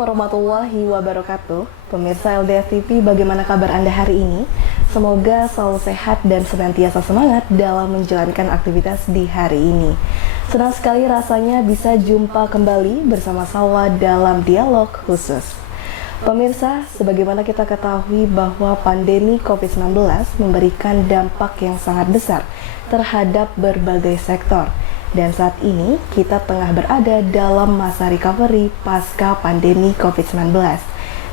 warahmatullahi wabarakatuh. Pemirsa LDF TV, bagaimana kabar Anda hari ini? Semoga selalu sehat dan senantiasa semangat dalam menjalankan aktivitas di hari ini. Senang sekali rasanya bisa jumpa kembali bersama Salwa dalam dialog khusus. Pemirsa, sebagaimana kita ketahui bahwa pandemi COVID-19 memberikan dampak yang sangat besar terhadap berbagai sektor. Dan saat ini kita tengah berada dalam masa recovery pasca pandemi COVID-19.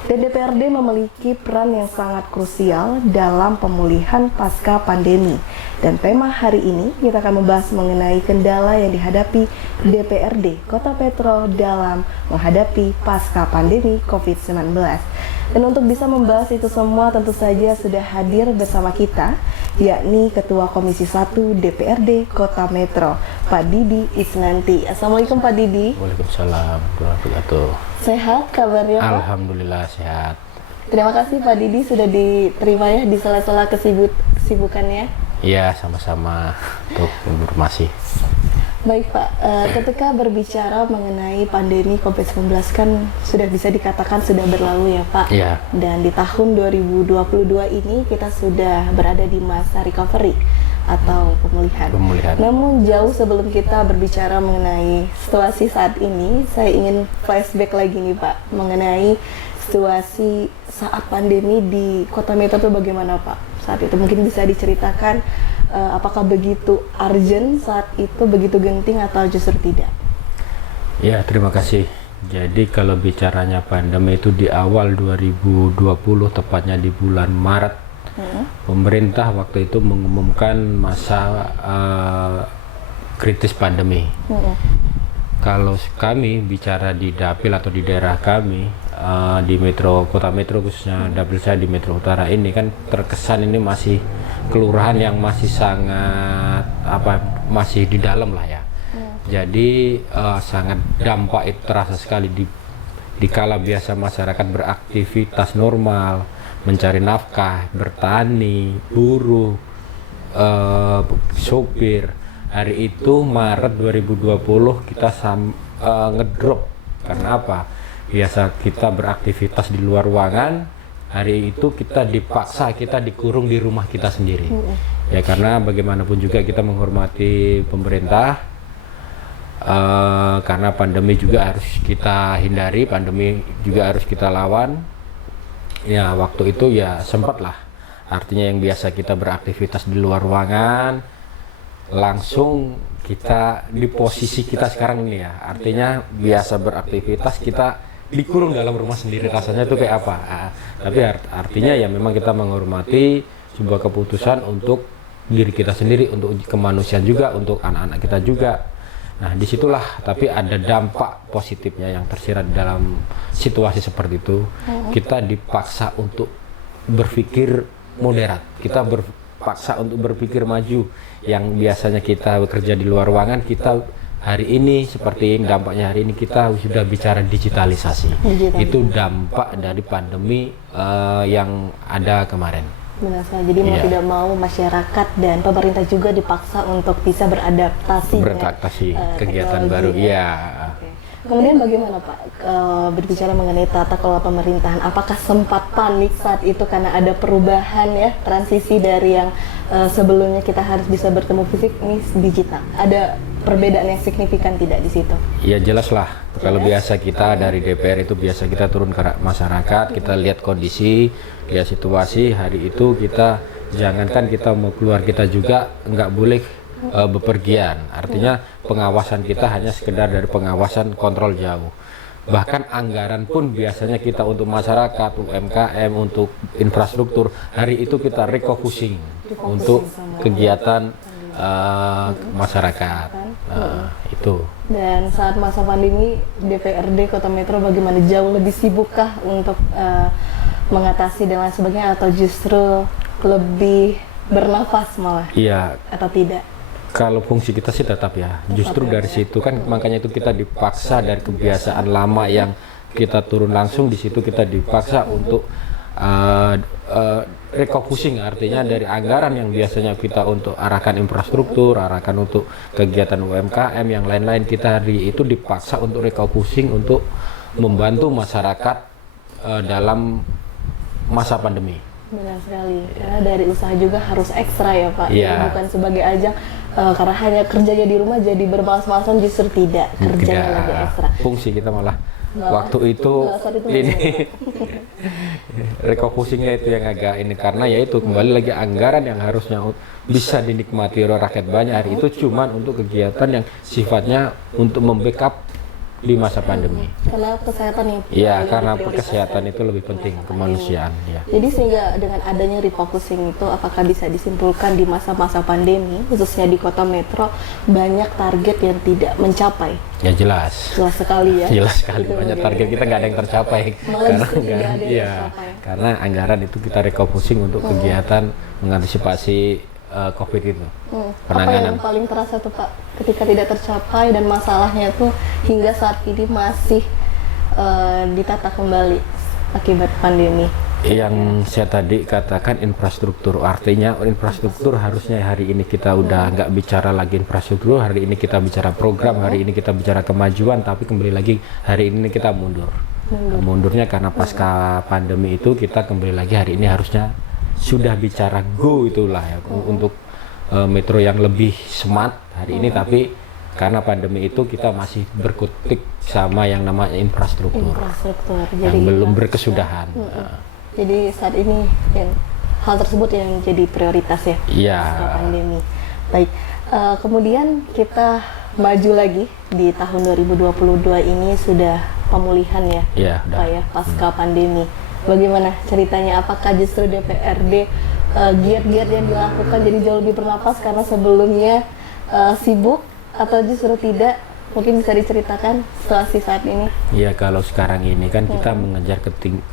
Dan DPRD memiliki peran yang sangat krusial dalam pemulihan pasca pandemi. Dan tema hari ini kita akan membahas mengenai kendala yang dihadapi DPRD Kota Metro dalam menghadapi pasca pandemi COVID-19. Dan untuk bisa membahas itu semua tentu saja sudah hadir bersama kita, yakni Ketua Komisi 1 DPRD Kota Metro, Pak Didi Isnanti. Assalamualaikum Pak Didi. Waalaikumsalam warahmatullahi wabarakatuh. Sehat kabarnya Pak? Alhamdulillah sehat. Terima kasih Pak Didi sudah diterima ya di sela-sela kesibukannya. Iya, sama-sama untuk informasi. Baik Pak, ketika berbicara mengenai pandemi COVID-19 kan sudah bisa dikatakan sudah berlalu ya Pak. Iya. Dan di tahun 2022 ini kita sudah berada di masa recovery atau pemulihan. Namun jauh sebelum kita berbicara mengenai situasi saat ini, saya ingin flashback lagi nih Pak mengenai situasi saat pandemi di Kota Metro itu bagaimana Pak? Saat itu mungkin bisa diceritakan apakah begitu urgent saat itu, begitu genting atau justru tidak? Ya, terima kasih. Jadi kalau bicaranya pandemi itu di awal 2020, tepatnya di bulan Maret, pemerintah waktu itu mengumumkan masa kritis pandemi. Kalau kami bicara di Dapil atau di daerah kami, di Metro Kota Metro khususnya Dapil saya di Metro Utara ini kan terkesan ini masih kelurahan yang masih sangat masih di dalam lah ya. Jadi sangat dampak itu terasa sekali di kala biasa masyarakat beraktivitas normal, mencari nafkah, bertani, buruh, sopir. Hari itu Maret 2020 kita ngedrop. Karena apa? Biasa kita beraktivitas di luar ruangan, hari itu kita dipaksa, kita dikurung di rumah kita sendiri. Ya karena bagaimanapun juga kita menghormati pemerintah, karena pandemi juga harus kita hindari, pandemi juga harus kita lawan. Ya waktu itu ya sempatlah, artinya yang biasa kita beraktivitas di luar ruangan, langsung kita di posisi kita sekarang ini ya, artinya biasa beraktivitas kita dikurung dalam rumah sendiri, rasanya itu kayak apa? Tapi artinya ya memang kita menghormati sebuah keputusan untuk diri kita sendiri, untuk kemanusiaan juga, untuk anak-anak kita juga. Nah disitulah tapi ada dampak positifnya yang tersirat dalam situasi seperti itu. Kita dipaksa untuk berpikir moderat, kita berpaksa untuk berpikir maju. Yang biasanya kita bekerja di luar ruangan, kita hari ini seperti dampaknya hari ini kita sudah bicara digitalisasi. Itu dampak dari pandemi yang ada kemarin. Benar sekali. Jadi mau tidak mau masyarakat dan pemerintah juga dipaksa untuk bisa beradaptasi kegiatan baru. Iya. Kemudian bagaimana Pak berbicara mengenai tata kelola pemerintahan? Apakah sempat panik saat itu karena ada perubahan ya, transisi dari yang sebelumnya kita harus bisa bertemu fisik ini digital? Ada perbedaan yang signifikan tidak di situ? Ya jelas lah. Kalau biasa kita dari DPR itu biasa kita turun ke masyarakat, kita lihat kondisi, lihat situasi. Hari itu kita jangankan kita mau keluar, kita juga nggak boleh bepergian. Artinya pengawasan kita hanya sekedar dari pengawasan kontrol jauh. Bahkan anggaran pun biasanya kita untuk masyarakat, UMKM, untuk infrastruktur, hari itu kita refocusing untuk kegiatan masyarakat. Itu. Dan saat masa pandemi DPRD Kota Metro bagaimana, jauh lebih sibukkah untuk mengatasi dan lain sebagainya, atau justru lebih bernafas malah? Iya. Atau tidak? Kalau fungsi kita sih tetap ya. Justru dari situ kan makanya itu kita dipaksa dari kebiasaan lama yang kita turun langsung, di situ kita dipaksa untuk refocusing, artinya dari anggaran yang biasanya kita untuk arahkan infrastruktur, arahkan untuk kegiatan UMKM yang lain-lain, kita hari itu dipaksa untuk refocusing untuk membantu masyarakat dalam masa pandemi. Benar sekali, karena dari usaha juga harus ekstra ya Pak, Iya. bukan sebagai ajang karena hanya kerjanya di rumah jadi bermalas-malasan, justru tidak, kerjanya lebih ekstra. Fungsi kita malah Malah- waktu itu saat itu ini refocusingnya itu yang agak ini, karena ya itu kembali lagi anggaran yang harusnya bisa dinikmati oleh rakyat banyak hari itu cuman untuk kegiatan yang sifatnya untuk membackup di masa pandemi. Karena kesehatan yang Iya, paling karena prioritas kesehatan ya. itu lebih penting, kemanusiaan ya. Jadi sehingga dengan adanya refocusing itu, apakah bisa disimpulkan di masa-masa pandemi, khususnya di kota metro, banyak target yang tidak mencapai? Ya jelas. Jelas sekali ya. Jelas sekali Itu banyak bagaimana? target kita nggak ada yang tercapai Malah justru tidak ada yang iya, tercapai. karena anggaran itu kita refocusing untuk kegiatan mengantisipasi COVID itu. Penanganan. Apa yang paling terasa tuh Pak ketika tidak tercapai dan masalahnya tuh hingga saat ini masih ditata kembali akibat pandemi? Yang saya tadi katakan infrastruktur, artinya infrastruktur harusnya hari ini kita udah nggak bicara lagi infrastruktur, hari ini kita bicara program, hari ini kita bicara kemajuan, tapi kembali lagi hari ini kita mundur. Mundurnya karena pasca pandemi itu kita kembali lagi hari ini harusnya sudah bicara go itulah ya untuk metro yang lebih smart hari ini, tapi karena pandemi itu kita masih berkutik sama yang namanya infrastruktur yang belum berkesudahan. Jadi saat ini hal tersebut yang jadi prioritas ya Iya. pasca pandemi. Baik, kemudian kita maju lagi di tahun 2022 ini sudah pemulihan ya, Iya, udah. Pak ya, pasca pandemi. Bagaimana ceritanya? Apakah justru DPRD giat-giat yang dilakukan jadi jauh lebih bernapas karena sebelumnya sibuk, atau justru tidak? Mungkin bisa diceritakan situasi saat ini. Iya, kalau sekarang ini kan kita mengejar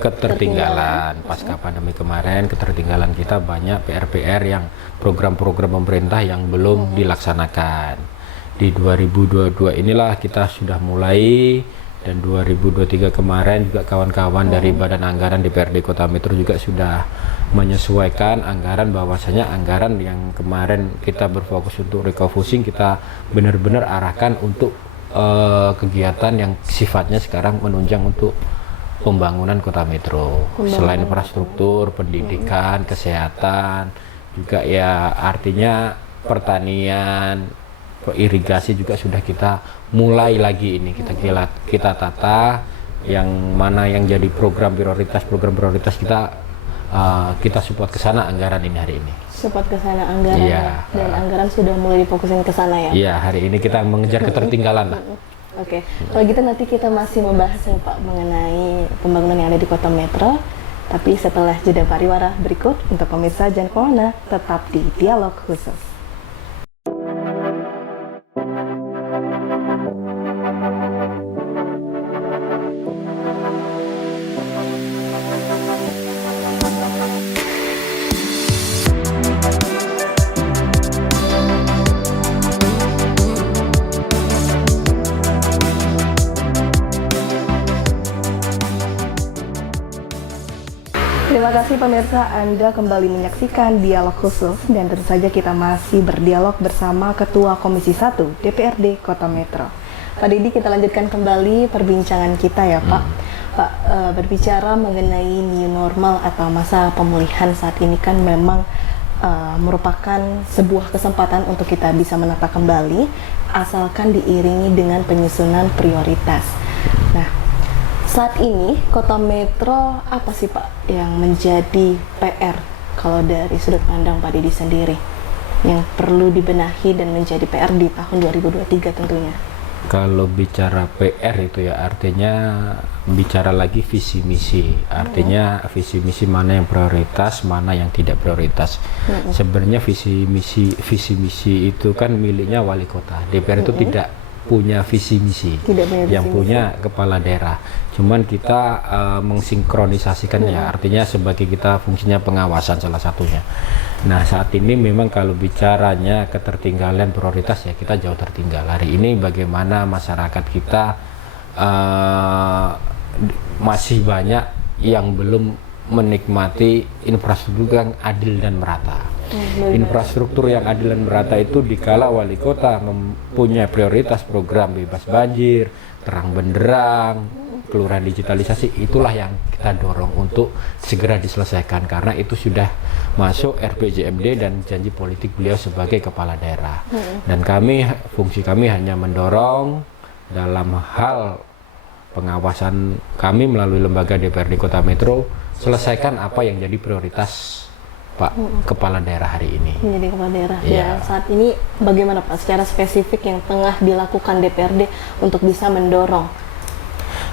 ketertinggalan pasca pandemi kemarin, ketertinggalan kita banyak PR-PR yang program-program pemerintah yang belum dilaksanakan. Di 2022 inilah kita sudah mulai, dan 2023 kemarin juga kawan-kawan dari Badan Anggaran DPRD Kota Metro juga sudah menyesuaikan anggaran, bahwasanya anggaran yang kemarin kita berfokus untuk refocusing kita benar-benar arahkan untuk kegiatan yang sifatnya sekarang menunjang untuk pembangunan Kota Metro. Selain infrastruktur, pendidikan, kesehatan, juga ya artinya pertanian, irigasi juga sudah kita mulai lagi ini kita tata yang mana yang jadi program prioritas kita support ke sana anggaran ini hari ini. Support ke sana anggaran Iya. dan anggaran sudah mulai difokusin ke sana ya. Iya, hari ini kita mengejar ketertinggalan lah. Oke, kalau gitu nanti kita masih membahas ya Pak mengenai pembangunan yang ada di Kota Metro. Tapi setelah jeda pariwara berikut, untuk pemirsa jangan kemana, tetap di Dialog Khusus. Terima kasih pemirsa, Anda kembali menyaksikan Dialog Khusus, dan tentu saja kita masih berdialog bersama Ketua Komisi 1 DPRD Kota Metro. Pak Didi, kita lanjutkan kembali perbincangan kita ya Pak. Pak, berbicara mengenai new normal atau masa pemulihan saat ini kan memang merupakan sebuah kesempatan untuk kita bisa menata kembali, asalkan diiringi dengan penyusunan prioritas. Nah, saat ini Kota Metro apa sih Pak yang menjadi PR kalau dari sudut pandang Pak Didi sendiri yang perlu dibenahi dan menjadi PR di tahun 2023 tentunya? Kalau bicara PR itu ya artinya bicara lagi visi misi, artinya visi misi mana yang prioritas, mana yang tidak prioritas. Sebenarnya visi misi itu kan miliknya wali kota. DPR itu tidak punya visi misi, Tidak punya yang visi punya kepala daerah. Cuman kita mengsinkronisasikannya, artinya sebagai kita fungsinya pengawasan salah satunya. Nah saat ini memang kalau bicaranya ketertinggalan prioritas ya kita jauh tertinggal. Hari ini bagaimana masyarakat kita masih banyak yang belum menikmati infrastruktur yang adil dan merata. Infrastruktur yang adil dan merata itu dikala wali kota mempunyai prioritas program bebas banjir, terang benderang, kelurahan digitalisasi, itulah yang kita dorong untuk segera diselesaikan karena itu sudah masuk RPJMD dan janji politik beliau sebagai kepala daerah. Dan fungsi kami hanya mendorong dalam hal pengawasan kami melalui lembaga DPRD Kota Metro, selesaikan apa yang jadi prioritas Pak Kepala Daerah hari ini. Menjadi kepala daerah. Iya. Dan saat ini bagaimana Pak secara spesifik yang tengah dilakukan DPRD untuk bisa mendorong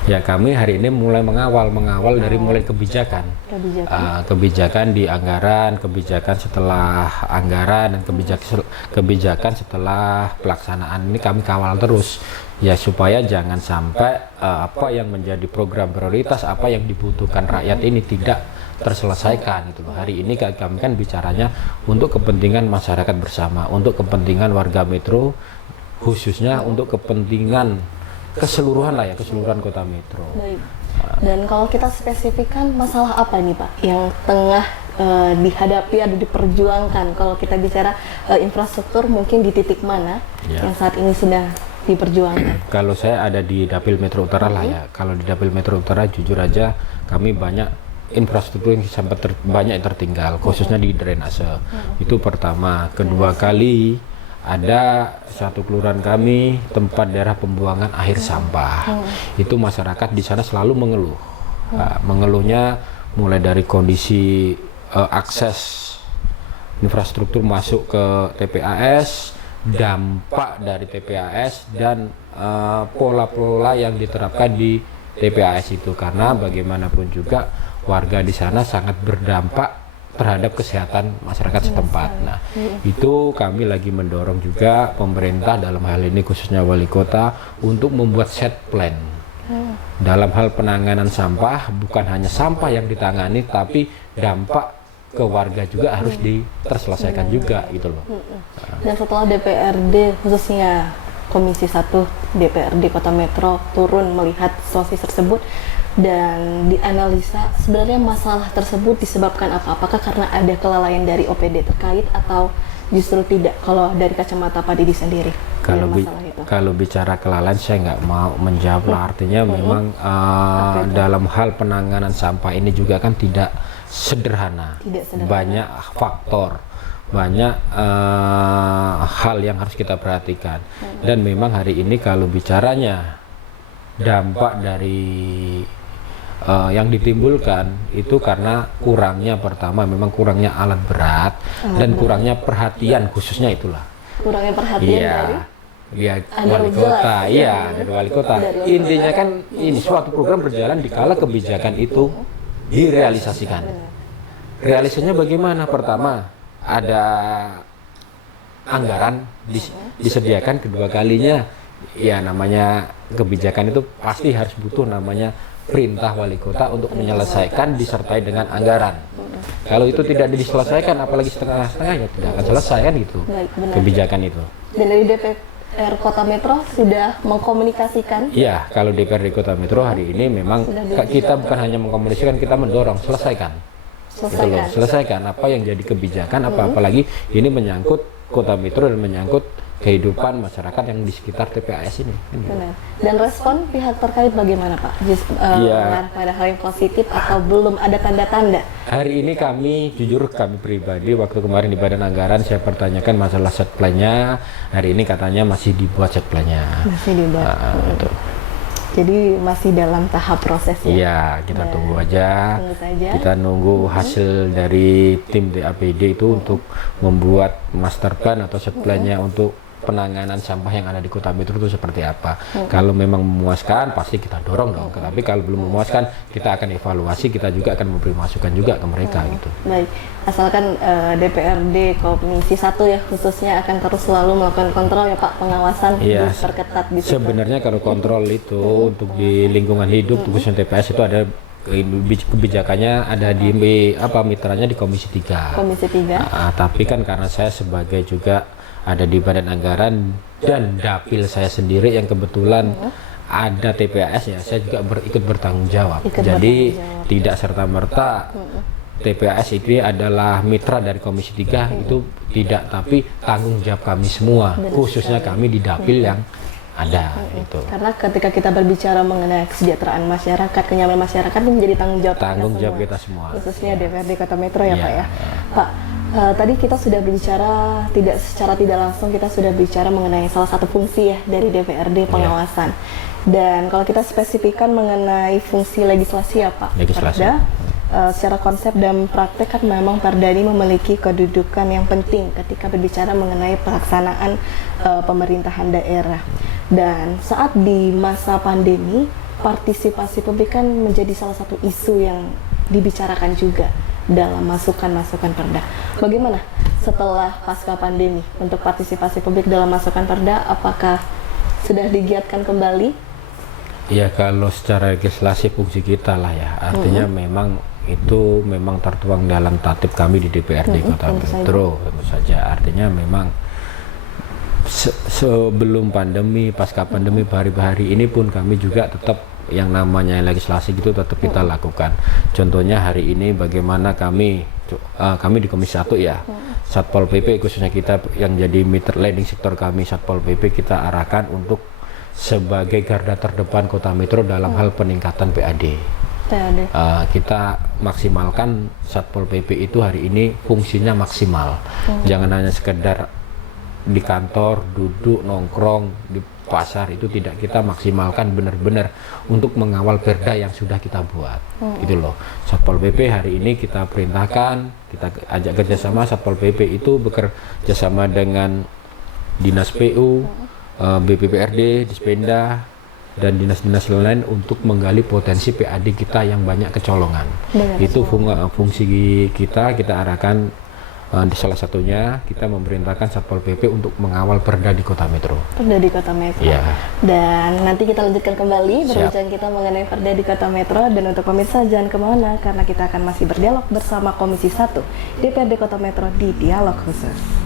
Ya, kami hari ini mulai mengawal dari mulai kebijakan. Kebijakan di anggaran, kebijakan setelah anggaran, dan kebijakan setelah pelaksanaan ini kami kawal terus ya, supaya jangan sampai apa yang menjadi program prioritas, apa yang dibutuhkan rakyat ini tidak terselesaikan gitu loh. Hari ini kami kan bicaranya untuk kepentingan masyarakat bersama, untuk kepentingan warga Metro, khususnya untuk kepentingan keseluruhan Kota Metro. Baik. Dan kalau kita spesifikkan masalah apa nih Pak yang tengah dihadapi atau diperjuangkan, kalau kita bicara infrastruktur mungkin di titik mana yang saat ini sedang diperjuangkan? Kalau saya ada di Dapil Metro Utara lah ya, kalau di Dapil Metro Utara jujur aja kami banyak infrastruktur yang sampai banyak yang tertinggal, khususnya di drainase. Itu pertama. Kedua kali ada satu kelurahan kami tempat daerah pembuangan akhir sampah. Itu masyarakat di sana selalu mengeluh. Mengeluhnya mulai dari kondisi akses infrastruktur masuk ke TPAS, dampak dari TPAS, dan pola-pola yang diterapkan di TPAS itu, karena bagaimanapun juga warga di sana sangat berdampak terhadap kesehatan masyarakat setempat. Nah, itu kami lagi mendorong juga pemerintah dalam hal ini khususnya wali kota untuk membuat set plan dalam hal penanganan sampah. Bukan hanya sampah yang ditangani, tapi dampak ke warga juga harus terselesaikan juga gitu loh. Dan setelah DPRD khususnya Komisi 1 DPRD Kota Metro turun melihat situasi tersebut dan dianalisa, sebenarnya masalah tersebut disebabkan apa? Apakah karena ada kelalaian dari OPD terkait atau justru tidak? Kalau dari kacamata Pak Didi sendiri, kalau bicara kelalaian saya nggak mau menjawab lah. Artinya memang dalam hal penanganan sampah ini juga kan tidak sederhana. Banyak faktor, banyak hal yang harus kita perhatikan. Dan memang hari ini kalau bicaranya dampak dari yang ditimbulkan itu karena kurangnya, pertama memang kurangnya alat berat dan kurangnya perhatian, khususnya itulah kurangnya perhatian dari wali kota. Dari wali kota. Intinya kan ini suatu program berjalan dikala kebijakan itu direalisasikan. Realisasinya bagaimana? Pertama ada anggaran disediakan, kedua kalinya ya namanya kebijakan itu pasti harus butuh namanya perintah wali kota untuk menyelesaikan disertai dengan anggaran. Kalau itu tidak diselesaikan, apalagi setengah-setengah, ya tidak akan selesai kan gitu. Kebijakan itu. Dan dari DPR Kota Metro sudah mengkomunikasikan? Iya, kalau DPRD Kota Metro hari ini memang kita bukan hanya mengkomunikasikan, kita mendorong selesaikan. Selesaikan apa yang jadi kebijakan, apalagi ini menyangkut Kota Metro dan menyangkut kehidupan masyarakat yang di sekitar TPAS ini. Benar. Dan respon pihak terkait bagaimana Pak? Pada hal yang positif atau belum ada tanda-tanda? Hari ini jujur kami pribadi, waktu kemarin di Badan Anggaran saya pertanyakan masalah set plan-nya. Hari ini katanya masih dibuat set plan-nya. Masih dibuat. Jadi masih dalam tahap proses ya? Iya, kita tunggu aja. Kita nunggu hasil dari tim DAPD itu untuk membuat master plan atau set plan-nya untuk penanganan sampah yang ada di Kota Metro itu seperti apa. Kalau memang memuaskan pasti kita dorong dong. Tapi kalau belum memuaskan kita akan evaluasi, kita juga akan memberi masukan juga ke mereka gitu. Baik, asalkan DPRD Komisi 1 ya khususnya akan terus selalu melakukan kontrol ya Pak, pengawasan diperketat di situ. Sebenarnya kalau kontrol itu untuk di lingkungan hidup khususnya TPS itu ada kebijakannya, ada di mitranya di Komisi 3. Komisi 3. Tapi kan karena saya sebagai juga ada di Badan Anggaran dan dapil saya sendiri yang kebetulan ada TPAS ya, saya juga ikut bertanggung jawab. Jadi tidak serta-merta TPAS itu adalah mitra dari Komisi 3, itu tidak, tapi tanggung jawab kami semua, khususnya kami di dapil yang ada itu. Karena ketika kita berbicara mengenai kesejahteraan masyarakat, kenyamanan masyarakat itu menjadi tanggung jawab Kita semua. Khususnya DPRD Kota Metro ya, Iya. Pak ya. Pak, tadi kita sudah berbicara secara tidak langsung kita sudah bicara mengenai salah satu fungsi ya dari DPRD pengawasan. Dan kalau kita spesifikkan mengenai fungsi legislasi ya Pak, Legislasi. Perda, secara konsep dan praktek kan memang Perda ini memiliki kedudukan yang penting ketika berbicara mengenai pelaksanaan pemerintahan daerah. Dan saat di masa pandemi, partisipasi publik kan menjadi salah satu isu yang dibicarakan juga dalam masukan-masukan Perda. Bagaimana setelah pasca pandemi untuk partisipasi publik dalam masukan Perda, apakah sudah digiatkan kembali? Ya kalau secara legislasi fungsi kita lah ya, artinya memang itu memang tertuang dalam tatip kami di DPRD Kota Metro, tentu saja. Artinya memang sebelum pandemi, pasca pandemi, hari-hari ini pun kami juga tetap yang namanya legislasi gitu tetap kita lakukan. Contohnya hari ini bagaimana kami di Komisi 1 ya, Satpol PP khususnya kita yang jadi meter leading sektor kami Satpol PP kita arahkan untuk sebagai garda terdepan Kota Metro dalam hal peningkatan PAD. Kita maksimalkan Satpol PP itu hari ini fungsinya maksimal. Jangan hanya sekedar di kantor duduk nongkrong di pasar, itu tidak, kita maksimalkan benar-benar untuk mengawal perda yang sudah kita buat. Gitu loh. Satpol PP hari ini kita perintahkan, kita ajak kerjasama. Satpol PP itu bekerja sama dengan Dinas PU, BPPRD, Dispenda, dan dinas-dinas lain untuk menggali potensi PAD kita yang banyak kecolongan. Itu fungsi kita arahkan. Di salah satunya kita memerintahkan Satpol PP untuk mengawal perda di Kota Metro. Perda di Kota Metro. Ya. Dan nanti kita lanjutkan kembali perbincangan kita mengenai perda di Kota Metro. Dan untuk pemirsa jangan kemana, karena kita akan masih berdialog bersama Komisi 1 DPRD Kota Metro di Dialog Khusus.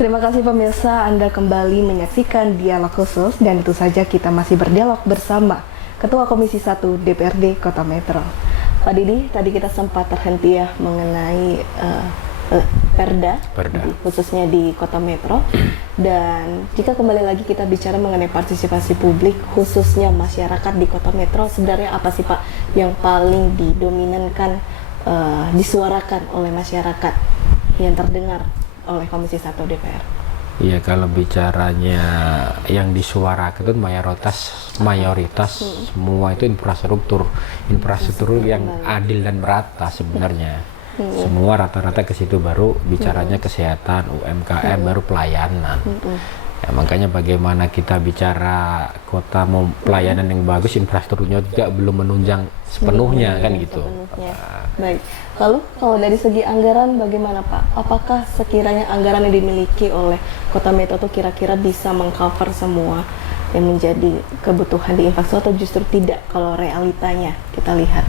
Terima kasih pemirsa, Anda kembali menyaksikan Dialog Khusus dan tentu saja kita masih berdialog bersama Ketua Komisi 1 DPRD Kota Metro. Pak Didi, tadi kita sempat terhenti ya mengenai perda, khususnya di Kota Metro. Dan jika kembali lagi kita bicara mengenai partisipasi publik, khususnya masyarakat di Kota Metro, sebenarnya apa sih Pak yang paling didominankan, disuarakan oleh masyarakat yang terdengar oleh Komisi 1 DPR? Iya, kalau bicaranya yang disuarakan itu mayoritas semua itu infrastruktur yang adil dan merata sebenarnya. Semua rata-rata ke situ, baru bicaranya kesehatan, UMKM, baru pelayanan. Ya, makanya bagaimana kita bicara kota mau pelayanan yang bagus, infrastrukturnya juga belum menunjang sepenuhnya kan gitu. Baik. Lalu kalau dari segi anggaran bagaimana Pak? Apakah sekiranya anggaran yang dimiliki oleh Kota Metro itu kira-kira bisa mengcover semua yang menjadi kebutuhan di infrastruktur, atau justru tidak kalau realitanya kita lihat?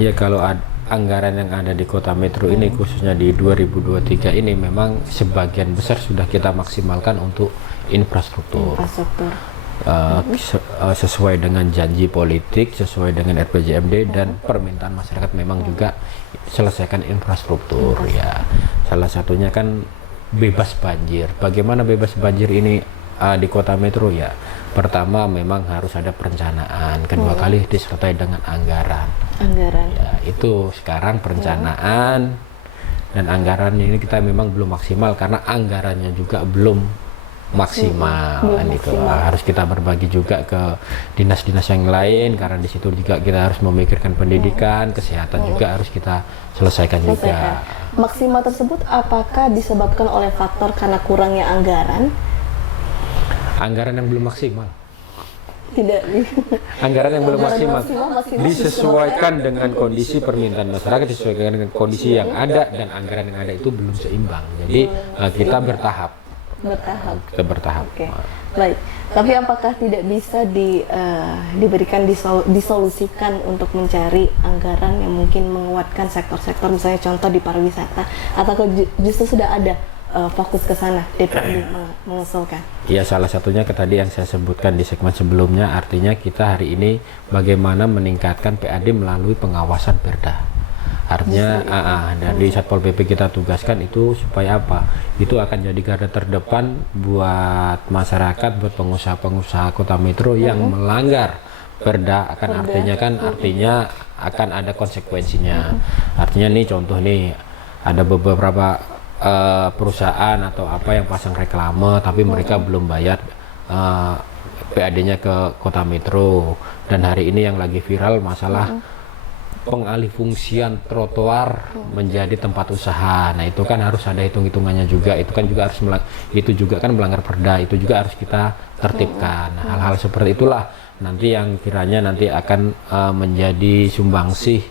Iya, kalau anggaran yang ada di Kota Metro ini khususnya di 2023 ini memang sebagian besar sudah kita maksimalkan untuk infrastruktur. Sesuai dengan janji politik, sesuai dengan RPJMD dan permintaan masyarakat, memang juga selesaikan infrastruktur ya. Salah satunya kan bebas banjir. Bagaimana bebas banjir ini di Kota Metro ya? Pertama memang harus ada perencanaan, kedua kali disertai dengan anggaran. Ya, itu sekarang perencanaan dan anggaran ini kita memang belum maksimal karena anggarannya juga belum maksimal. Harus kita berbagi juga ke dinas-dinas yang lain, karena di situ juga kita harus memikirkan pendidikan, kesehatan juga harus kita selesaikan juga. Maksimal tersebut apakah disebabkan oleh faktor karena kurangnya anggaran? Anggaran yang belum maksimal. Tidak. Anggaran yang belum maksimal disesuaikan dengan kondisi permintaan masyarakat, disesuaikan dengan kondisi yang ada, dan anggaran yang ada itu belum seimbang. Jadi kita bertahap. Kita bertahap. Oke. Baik. Tapi apakah tidak bisa diberikan disolusikan untuk mencari anggaran yang mungkin menguatkan sektor-sektor, misalnya contoh di pariwisata, atau justru sudah ada fokus ke sana DPRD mengusulkan? Ya, salah satunya tadi yang saya sebutkan di segmen sebelumnya, artinya kita hari ini bagaimana meningkatkan PAD melalui pengawasan Perda. Artinya dari Satpol PP kita tugaskan itu supaya apa? Itu akan jadi garda terdepan buat masyarakat, buat pengusaha-pengusaha Kota Metro yang melanggar Perda. Artinya akan ada konsekuensinya. Artinya nih contoh nih, ada beberapa perusahaan atau apa yang pasang reklame tapi mereka belum bayar PAD-nya ke Kota Metro. Dan hari ini yang lagi viral masalah pengalihfungsian trotoar menjadi tempat usaha. Nah, itu kan harus ada hitung-hitungannya juga. Itu kan juga harus melanggar Perda. Itu juga harus kita tertibkan. Nah, hal-hal seperti itulah nanti yang kiranya nanti akan menjadi sumbangsih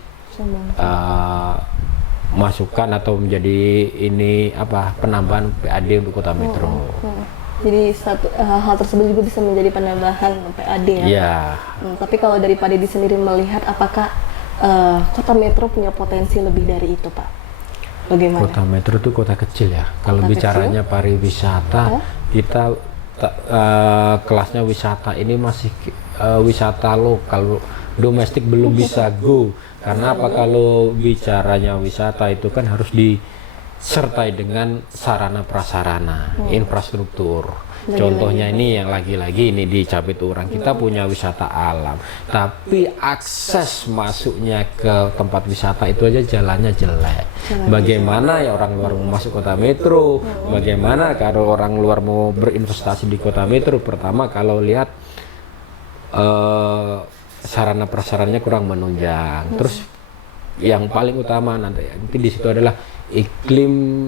masukan atau menjadi penambahan PAD untuk Kota Metro. Jadi hal tersebut juga bisa menjadi penambahan PAD ya. Iya. Tapi kalau dari Pak Dedi sendiri melihat, apakah Kota Metro punya potensi lebih dari itu, Pak? Bagaimana? Kota Metro itu kota kecil ya. Kalau bicaranya pariwisata, kita kelasnya wisata ini masih wisata lokal, domestik belum bisa go. Karena apa? Kalau bicaranya wisata itu kan harus disertai dengan sarana prasarana, infrastruktur. Contohnya ini yang lagi-lagi ini di Cabeturang kita punya wisata alam, tapi akses masuknya ke tempat wisata itu aja jalannya jelek. Bagaimana ya orang luar mau masuk Kota Metro? Bagaimana kalau orang luar mau berinvestasi di Kota Metro? Pertama, kalau lihat sarana prasarannya kurang menunjang. Terus yang paling utama nanti di situ adalah iklim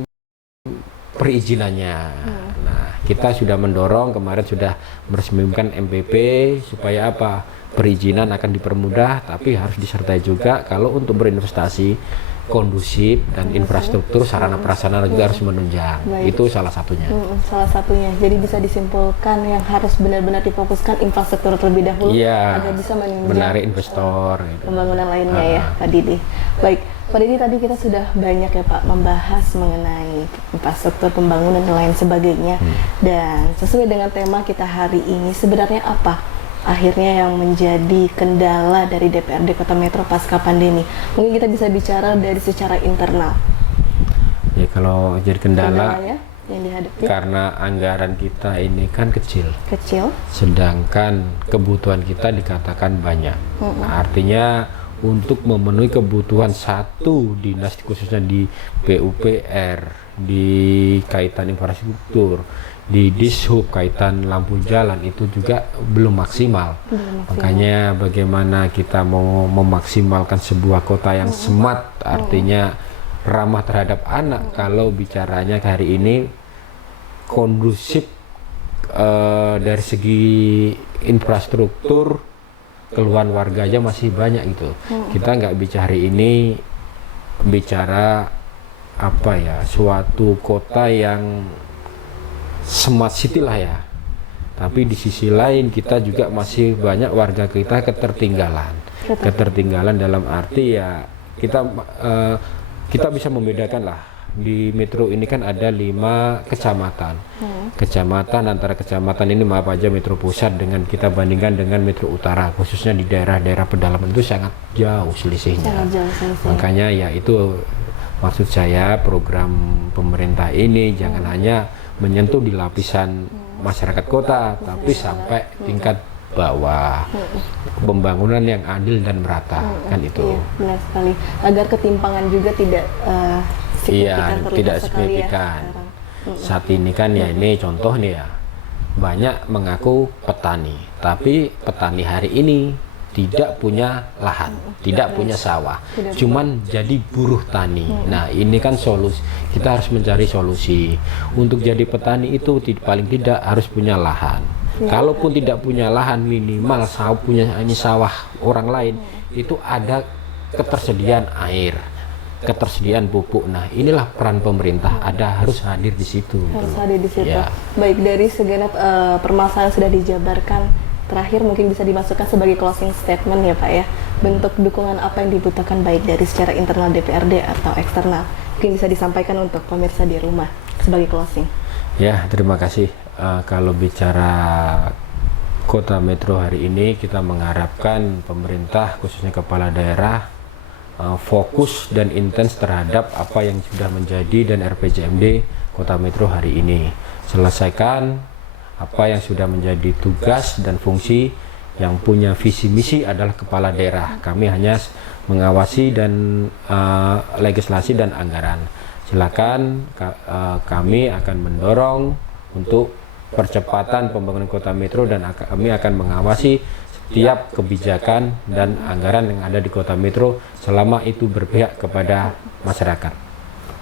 perizinannya. Nah, kita sudah mendorong, kemarin sudah meresmikan MPP supaya apa? Perizinan akan dipermudah, tapi harus disertai juga kalau untuk berinvestasi kondusif dan infrastruktur sarana prasarana juga harus menunjang. Itu salah satunya. Salah satunya. Jadi bisa disimpulkan yang harus benar-benar difokuskan infrastruktur terlebih dahulu agar bisa menarik investor. Pembangunan lainnya ya, Pak Didi. Baik, Pak Didi, tadi kita sudah banyak ya Pak membahas mengenai infrastruktur pembangunan dan lain sebagainya. Dan sesuai dengan tema kita hari ini, sebenarnya apa akhirnya yang menjadi kendala dari DPRD Kota Metro pasca pandemi? Mungkin kita bisa bicara dari secara internal. Ya, kalau jadi kendala yang dihadapi karena anggaran kita ini kan kecil, sedangkan kebutuhan kita dikatakan banyak. Artinya untuk memenuhi kebutuhan satu dinas, khususnya di PUPR, di kaitan infrastruktur, di Dishub kaitan lampu jalan, itu juga belum maksimal. Makanya bagaimana kita mau memaksimalkan sebuah kota yang smart, artinya ramah terhadap anak, kalau bicaranya hari ini kondusif dari segi infrastruktur, keluhan warga aja masih banyak gitu. Kita nggak bicara hari ini bicara suatu kota yang smart city lah ya, tapi di sisi lain kita juga masih banyak warga kita ketertinggalan dalam arti ya kita bisa membedakan lah. Di Metro ini kan ada 5 kecamatan. Antara kecamatan ini Metro Pusat dengan kita bandingkan dengan Metro Utara, khususnya di daerah-daerah pedalaman itu sangat jauh selisihnya. Makanya ya itu maksud saya, program pemerintah ini jangan hanya menyentuh di lapisan masyarakat kota, tapi sampai tingkat bawah, pembangunan yang adil dan merata, kan itu. Iya, benar sekali. Agar ketimpangan juga tidak signifikan. Saat ini kan ya ini contoh nih ya, banyak mengaku petani, tapi petani hari ini tidak punya lahan, tidak punya sawah, cuman jadi buruh tani. Nah, ini kan solusi. Kita harus mencari solusi. Untuk jadi petani itu paling tidak harus punya lahan. Kalaupun tidak punya lahan, minimal punya sawah orang lain, itu ada ketersediaan air. ketersediaan pupuk. Nah, inilah peran pemerintah, harus hadir di situ. Harus hadir di situ. Ya. Baik, dari segenap permasalahan yang sudah dijabarkan, terakhir mungkin bisa dimasukkan sebagai closing statement ya Pak ya. Bentuk dukungan apa yang dibutuhkan baik dari secara internal DPRD atau eksternal? Mungkin bisa disampaikan untuk pemirsa di rumah sebagai closing. Ya, terima kasih. Kalau bicara Kota Metro hari ini, kita mengharapkan pemerintah khususnya kepala daerah fokus dan intens terhadap apa yang sudah menjadi dan RPJMD Kota Metro hari ini. Selesaikan apa yang sudah menjadi tugas dan fungsi. Yang punya visi misi adalah kepala daerah. Kami hanya mengawasi dan legislasi dan anggaran. Silakan, kami akan mendorong untuk percepatan pembangunan Kota Metro, dan kami akan mengawasi setiap kebijakan dan anggaran yang ada di Kota Metro selama itu berpihak kepada masyarakat.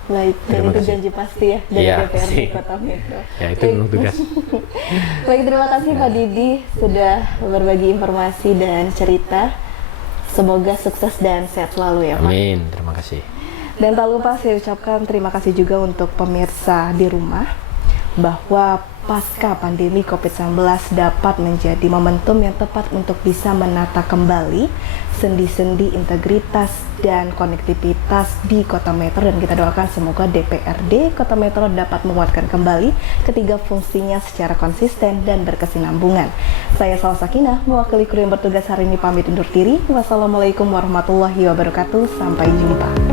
Baik, dan itu janji pasti ya dari DPRD Kota Metro. Ya, itu memang tugas. Baik, terima kasih Pak Didi sudah berbagi informasi dan cerita. Semoga sukses dan sehat selalu ya Pak. Amin, terima kasih. Dan tak lupa saya ucapkan terima kasih juga untuk pemirsa di rumah, bahwa pasca pandemi COVID-19 dapat menjadi momentum yang tepat untuk bisa menata kembali sendi-sendi integritas dan konektivitas di Kota Metro, dan kita doakan semoga DPRD Kota Metro dapat menguatkan kembali ketiga fungsinya secara konsisten dan berkesinambungan. Saya Salwa Sakinah, mewakili kru yang bertugas hari ini pamit undur diri. Wassalamualaikum warahmatullahi wabarakatuh. Sampai jumpa.